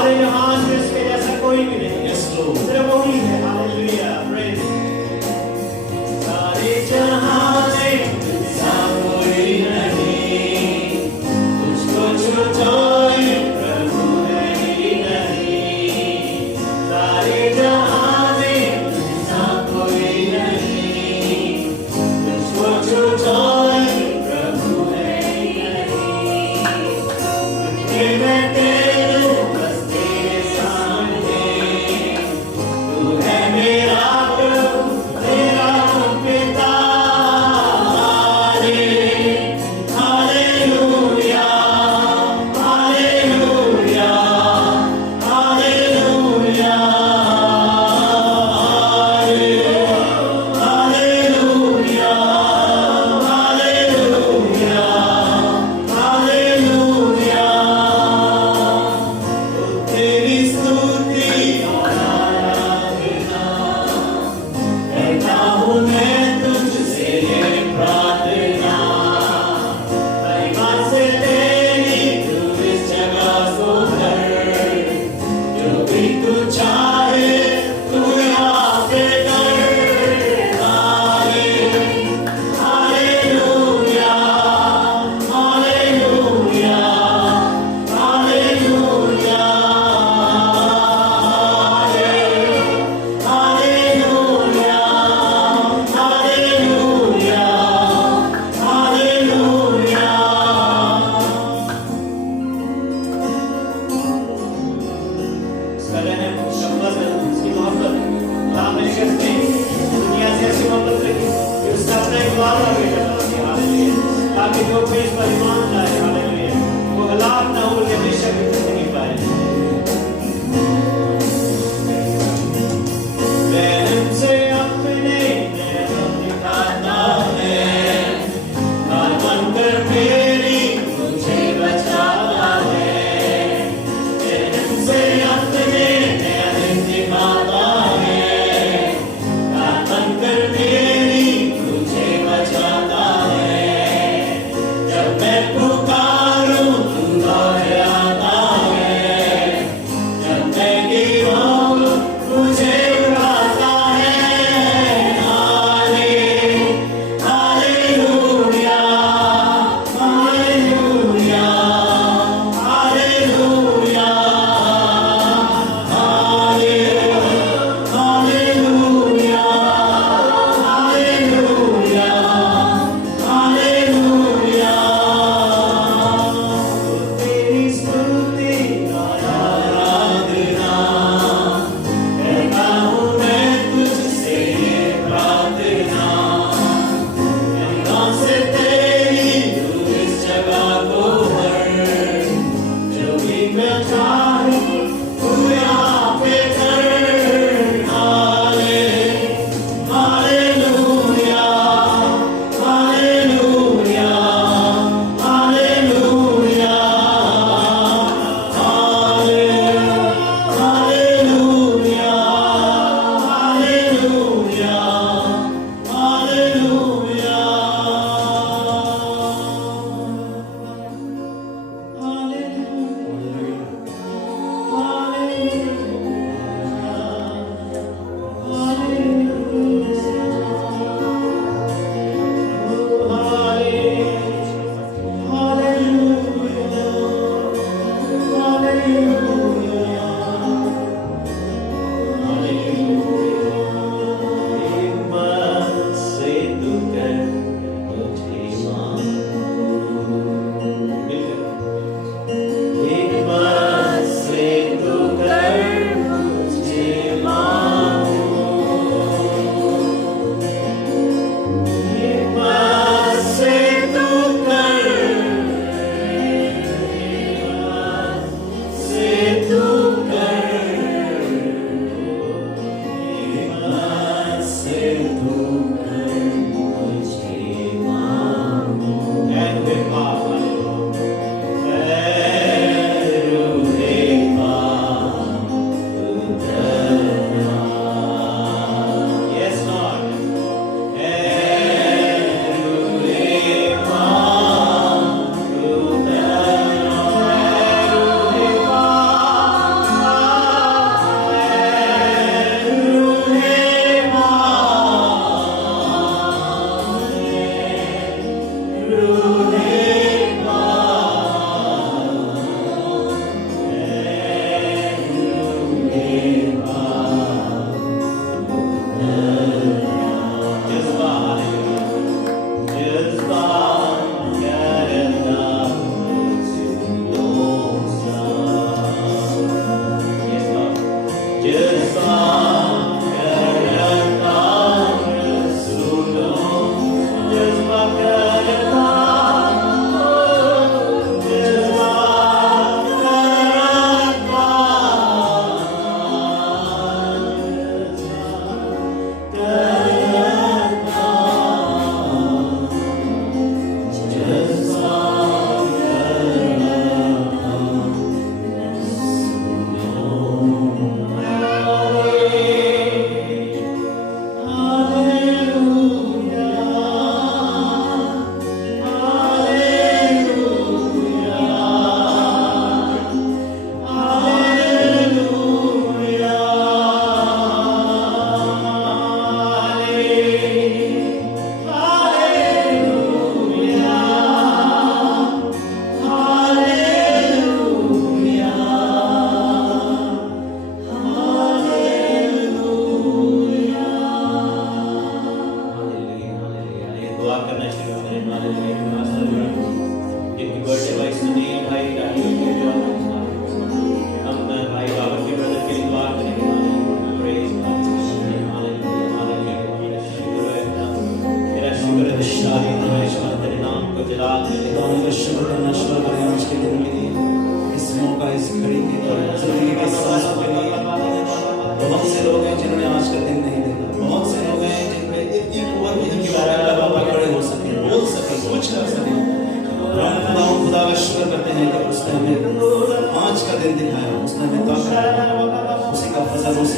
सारे जहान में उसका रहम, उसका फजल, उसकी मोहब्बत। खुदा ने करते दुनिया से ऐसी मोहब्बत रखी कि उसका अपना एक वादा बेटा डाल दिया, हालेलुया, ताकि जो कोई इस पर ईमान लाए, हालेलुया, वो हलाक ना हो, हमेशा की जिंदगी पाए। रहम से अपने रहम दिखाता है, दामन कर मेरी मुझे बचाता है। रहम से अपने रहम दिखाता है, दामन कर मेरी मुझे बचाता है। जब मैं पुकारूं तू दौड़ आता है, जब मैं गिरूं मुझे उठाता है। हाले हालेलुया हालेलुया हालेलुया हाले हालेलुया हालेलुया हालेलुया। तेरी स्तुति और आराधना करता हूँ मैं तुझसे प्रार्थना। यहाँ से तेरी तू इस जगह को भर, जो भी मैं चाहूँ तू यहाँ पे कर। हाले हालेलुया हालेलुया हालेलुया हाले हालेलुया हालेलुया हालेलुया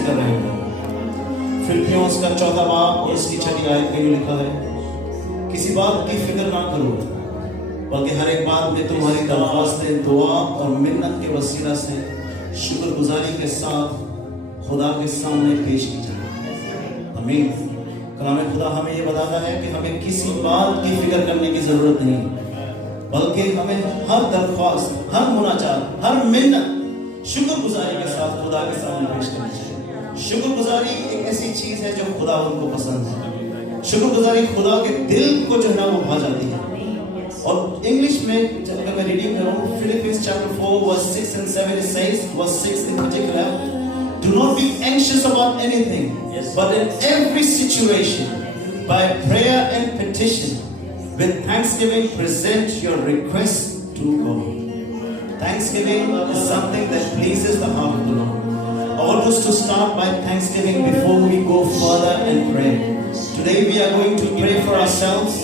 बेइज्जती कर रहे हैं। फिलिपियों उसका 4 बाब और उसकी 6 आयत में लिखा है, किसी बात की फिक्र ना करो, बल्कि हर एक बात में तुम्हारी दरख्वास्तें दुआ और मिन्नत के वसीला से शुक्रगुजारी के साथ खुदा के सामने पेश की जाए। आमीन। कलाम खुदा हमें ये बताता है कि हमें किसी बात की फिक्र करने की जरूरत नहीं, बल्कि हमें हर दरख्वास्त, हर मुनाजात, हर मिन्नत शुक्रगुजारी के साथ खुदा के सामने पेश करनी चाहिए। शुक्रगुजारी एक ऐसी चीज है जो खुदा उनको पसंद है। शुक्रगुजारी खुदा के दिल को जो है ना वो भा जाती है। और इंग्लिश में जब मैं रीडिंग कर रहा हूँ, Philippians chapter 4 verse 6 and 7 it says, verse 6 in particular, do not be anxious about anything, but in every situation, by prayer and petition, with thanksgiving, present your requests to God. Thanksgiving is something that pleases the heart of the Lord. I want us to start by thanksgiving before we go further and pray. Today we are going to pray for ourselves.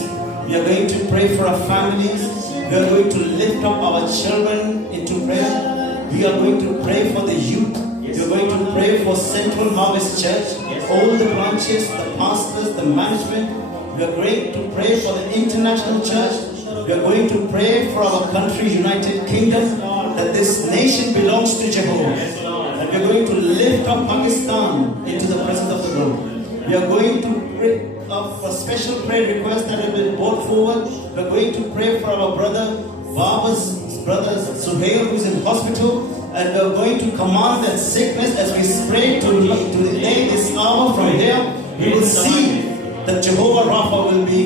We are going to pray for our families. We are going to lift up our children into prayer. We are going to pray for the youth. We are going to pray for Central Harvest Church, all the branches, the pastors, the management. We are going to pray for the international church. We are going to pray for our country, United Kingdom, that this nation belongs to Jehovah. And we are going to lift up Pakistan into the presence of the Lord. We are going to pray for special prayer requests that have been brought forward. We are going to pray for our brother Baba's brother Suhail, who is in hospital, and we are going to command that sickness as we pray to the day this hour from here. We will see that Jehovah Rapha will be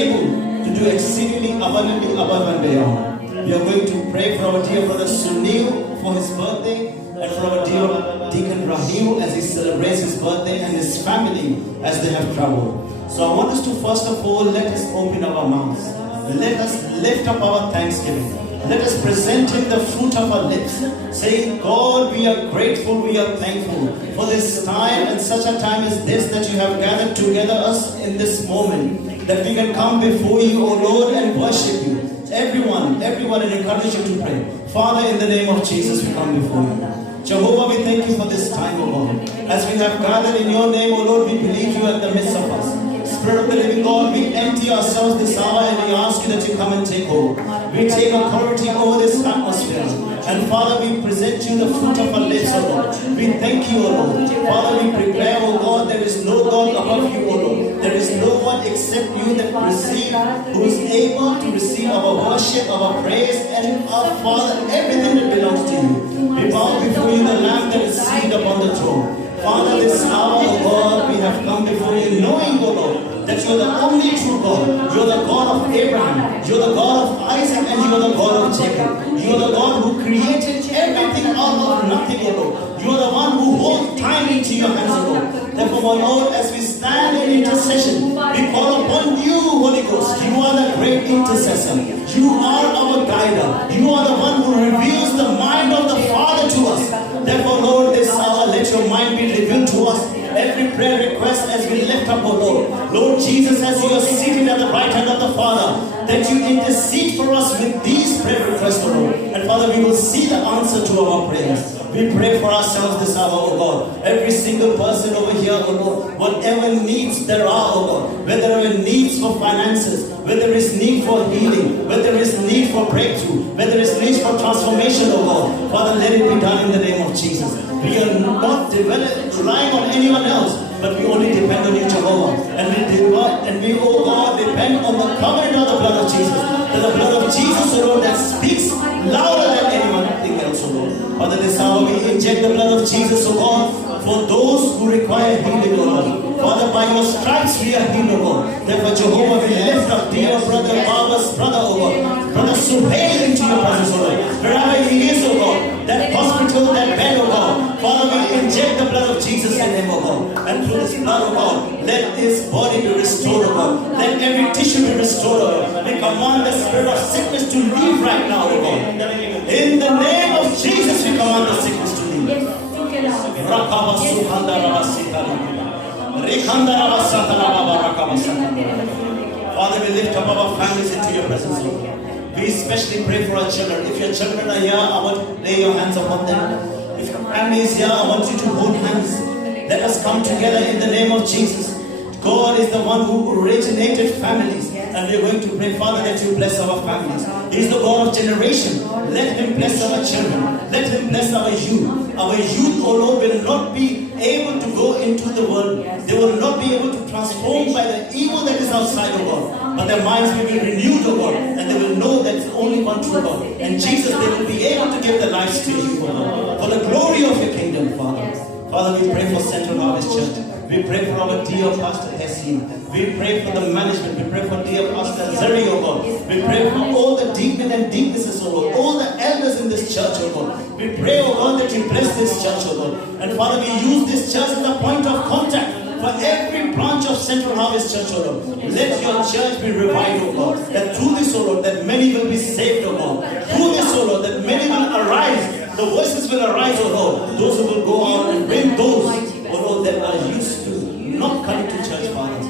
able to do exceedingly abundantly above and beyond. We are going to pray for our dear brother Sunil for his birthday, and for our dear Deacon Rahim as he celebrates his birthday, and his family as they have traveled. So I want us to first of all, let us open our mouths. Let us lift up our thanksgiving. Let us present Him the fruit of our lips, saying, God, we are grateful, we are thankful for this time and such a time as this, that you have gathered together us in this moment, that we can come before you, O Lord, and worship you. Everyone, and encourage you to pray. Father, in the name of Jesus, we come before you. Jehovah, we thank you for this time, O God. As we have gathered in your name, O Lord, we believe you are in the midst of us. Spirit of the living God, we empty ourselves this hour and we ask you that you come and take hold. We take authority over this atmosphere. And Father, we present you the fruit of our lips, O Lord. We thank you, O Lord. Father, we declare, O God, there is no God above you, O Lord. There is no one except you that who is able to receive our worship, our praise, and our Father, everything that belongs to you. We bow before you, the Lamb that is seated upon the throne. Father, this hour, O God, we have come before you knowing, O Lord, that you are the only true God. You are the God of Abraham. You are the God of Isaac, and you are the God of Jacob. You are the God who created everything out of nothing, O Lord. You are the one who holds time into your hands, O Lord. Therefore, my Lord, as we stand in intercession, we call upon you, Holy Ghost. You are the great intercessor. You are our guider. You are the one who reveals the mind of the Father to us. Therefore, Lord, this hour, let your mind be revealed to us. Every prayer request as we lift up, O Lord. Lord Jesus, as you are seated at the right hand of the Father, that you intercede for us with these prayer requests, O Lord. And Father, we will see the answer to our prayers. We pray for ourselves this hour, O God. Every single person over here, O Lord, whatever needs there are, O God, whether there are needs for finances, whether there is need for healing, whether there is need for breakthrough, whether there is need for transformation, O God, Father, let it be done in the name of Jesus. We are not relying on anyone else, but we only depend on you, Jehovah. And we, oh God, depend on the covenant of the blood of Jesus. That the blood of Jesus, O Lord, that speaks louder than anything else, O Lord. Father, this hour we inject the blood of Jesus, O God, for those who require healing, O Lord. Father, by your stripes we are healed, O God. Therefore, Jehovah, we lift up dear brother Baba's brother, O God. Brother Suhail into your presence, O Lord. Wherever he is, O God, that hospital, that bed, O God. Father, we inject the blood of Jesus in him, O God. And through this blood, O God, let his body be restored, O God. Let every tissue be restored, O God. We command the spirit of sickness to leave right now, O God. In the name of Jesus, we command the sickness to leave. Father, we lift up our families into your presence, Lord. We especially pray for our children. If your children are here, I want to lay your hands upon them. If your family is here, I want you to hold hands. Let us come together in the name of Jesus. God is the one who originated families. And we are going to pray, Father, that you bless our families. He is the God of generation. Let him bless our children. Let him bless our youth. Our youth, oh Lord, will not be able to go into the world. They will not be able to transform by the evil that is outside of God. But their minds will be renewed, oh God. And they will know that it's only one true God. And Jesus, they will be able to give their lives to you, oh Lord. For the glory of your kingdom, Father. Father, we pray for Central Harvest Church. We pray for our dear Pastor Tehseen. We pray for the management. We pray for dear Pastor Zarina, oh God. We pray for all the deacons and deaconesses, oh Lord. All the elders in this church, oh God. We pray, oh God, that you bless this church, oh God. And Father, we use this church as a point of contact for every branch of Central Harvest Church, oh Lord. Let your church be revived, oh God. That through this, oh Lord, that many will be saved, oh God. Through this, oh Lord, that many will arise. The voices will arise, oh Lord. Those who will go out and bring those, oh Lord, that are used to not coming to church, Father.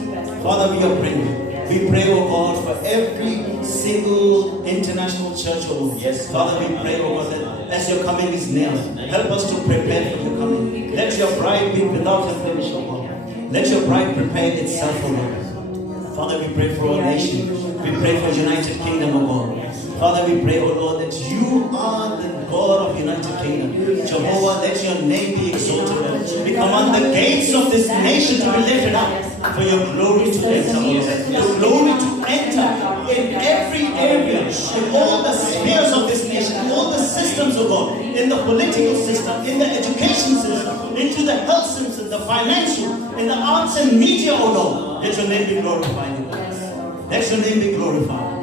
Father, we are praying. We pray, oh God, for every single international church, oh Lord. Yes, Father, we pray, oh God, that as your coming is near, help us to prepare for your coming. Let your bride be without a blemish, oh God. Let your bride prepare itself, oh Lord. Father, we pray for our nation. We pray for United Kingdom, oh God. Father, we pray, oh Lord, that you are the God of United Kingdom. Jehovah, let your name be exalted. We command the gates of this nation to be lifted up for your glory to enter, oh Lord. Your glory to enter in every area, in all the spheres of this nation, in all the systems, oh God, in the political system, in the education system, into the health system, the financial, in the arts and media, oh Lord. Let your name be glorified, oh God. Let your name be glorified.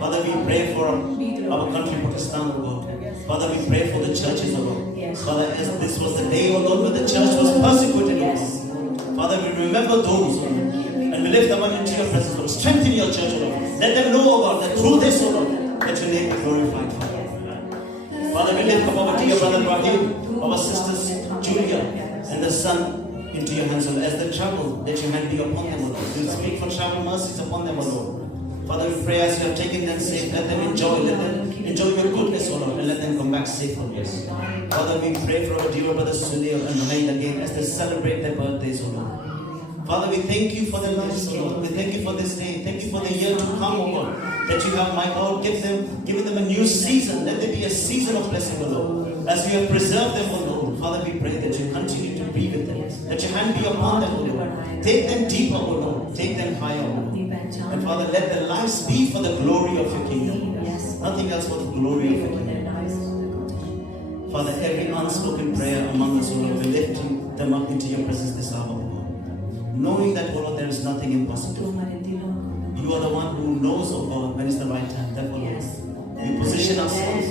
Father, we pray for our country, Pakistan, oh God. Father, we pray for the churches, oh Lord. Father, as this was the day, oh Lord, when the church was persecuted, oh God. Father, we remember those, oh Lord, and we lift them up into your presence, Lord. Strengthen your church, oh Lord. Let them know, oh God, that through this, oh Lord, let your name be glorified, Father. Father, we lift up our dear brother Rahim, our sisters Julia, and the son into your hands, oh Lord. As they travel, let your hand be upon them, oh Lord. We speak for travel mercies upon them, oh Lord. Father, we pray as you have taken them safe, let them enjoy your goodness, oh Lord, and let them come back safe from this. Father, we pray for our dear brothers Sunil and Nain again as they celebrate their birthdays, oh Lord. Father, we thank you for the lives, oh Lord. We thank you for this day. Thank you for the year to come, oh God. That you have, my God, given them a new season. Let there be a season of blessing, oh Lord. As you have preserved them, oh Lord. Father, we pray that you continue to be with them. That your hand be upon them, oh Lord. Take them deeper, oh Lord. Take them higher, oh Lord. And Father, let their lives be for the glory of your kingdom. Nothing else but the glory of your kingdom. Father, every unspoken prayer among us, O Lord, we lift them up into your presence this hour, O God. Knowing that, O Lord, there is nothing impossible. You are the one who knows, O God, when is the right time. Therefore, Lord, we position ourselves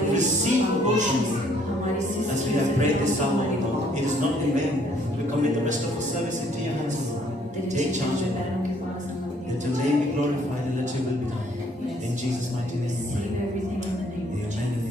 to receive, O God, from you. As we have prayed this hour, O Lord, it is not in vain. We commit the rest of the service into your hands, O Lord. Take charge, O Lord. Let your name be glorified and let your will be done. In Jesus' mighty name we pray. Amen.